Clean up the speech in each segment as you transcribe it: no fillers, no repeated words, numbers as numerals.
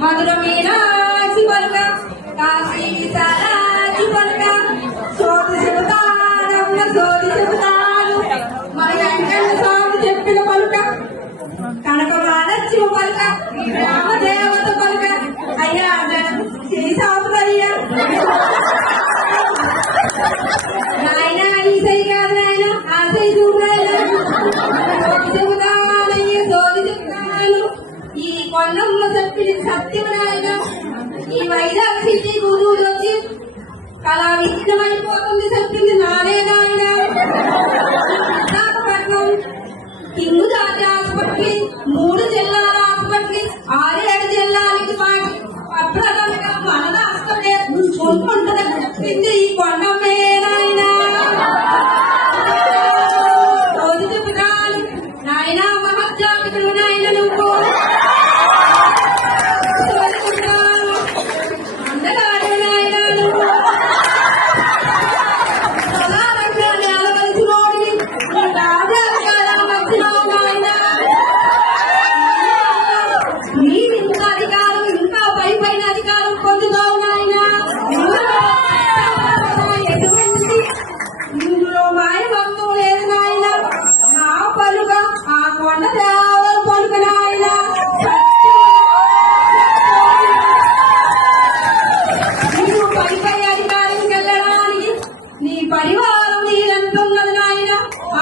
మధుర మీనాక్షి పలుక కాశీ విశాలాక్షి పలుక సోది చెబుతానమ్మ సోది చెబుతాను మన వెంకన్న స్వామి చెప్పిన పలుక కనక మహాలక్ష్మి పలుక రామదేవత పలుక అయ్యా చేసావుదయ్యా నాయన ఈ సై కాదు నాయన ఆ సై చూడాయన చెబుతానయ్య సోది చెబుతాను ఈ కొండమ్మ చెప్పిన సత్యం నాయన ఈ వైజాగ్ సిటీ గురువులు వచ్చి కళా విఘ్నమైపోతుంది చెప్పింది నానే నాయన విశాఖపట్నం కింగు జాతి హాస్పిటల్ 3 జిల్లాల హాస్పిటల్ 6-7 జిల్లాలకి పాటి పత్రదంగా మన రాష్ట్రమే ఉంటుందని చెప్పింది ఈ కొండమ్మే నాయన రోజు చెబుతాను నాయన మహర్జాతకులు నాయన నువ్వు అందగాడు నాయన నువ్వు సదారంగా నేలవలసినోడివి రాజాల మధ్యలో నాయన నీవు ఇంకా అధికారం ఇంకా పైపైన అధికారం పొందుతావు నాయన ఎటువంటి ఇందులో మాయభంగం లేదు నాయన నా పలుక ఆ కొండ దేవల పలుక నాయన నీవు పైపై అధికారం వెళ్ళడానికి నీ పరివారం నీదంటున్నది నాయన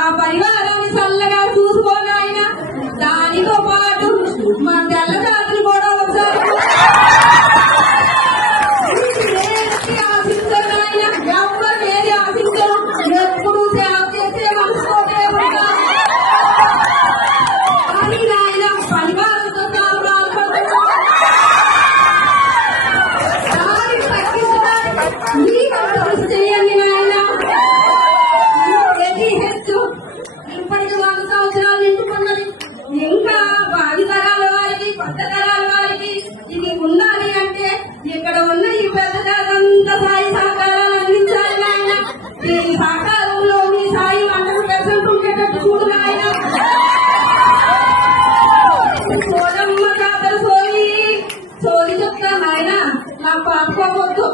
ఆ పరివారాన్ని చల్లగా చూసుకో నాయన దానితో పాటు మా తెల్ల జాతులు కూడా ఒకసారి ఆశించరు నాయన ఎవ్వరు ఏది ఆశించరు ఎప్పుడు సేవ చేసే మనసుకోటే ఉంటా కానీ నాయన పరివారంతో కాపురాలు దానికి తగ్గించడానికి నీకు కృషి చేయండి నాయన ప్రతి హెచ్చు ఇప్పటికి 100 సంవత్సరాలు నిండుకున్నది ఇంకా భావి తరాల వారికి కొత్త తరాల వారికి ఇది ఉండాలి అంటే ఇక్కడ ఉన్న ఈ పెద్ద జాతంతా సాయి సహకారాలు అందించాలి నాయన ఈ సహకారంలో మీ సాయి 100% ఉండేటట్టు చూడు నాయన సోదమ్మ కాదలు సోది చెప్తా నాయన నా పాప వద్దు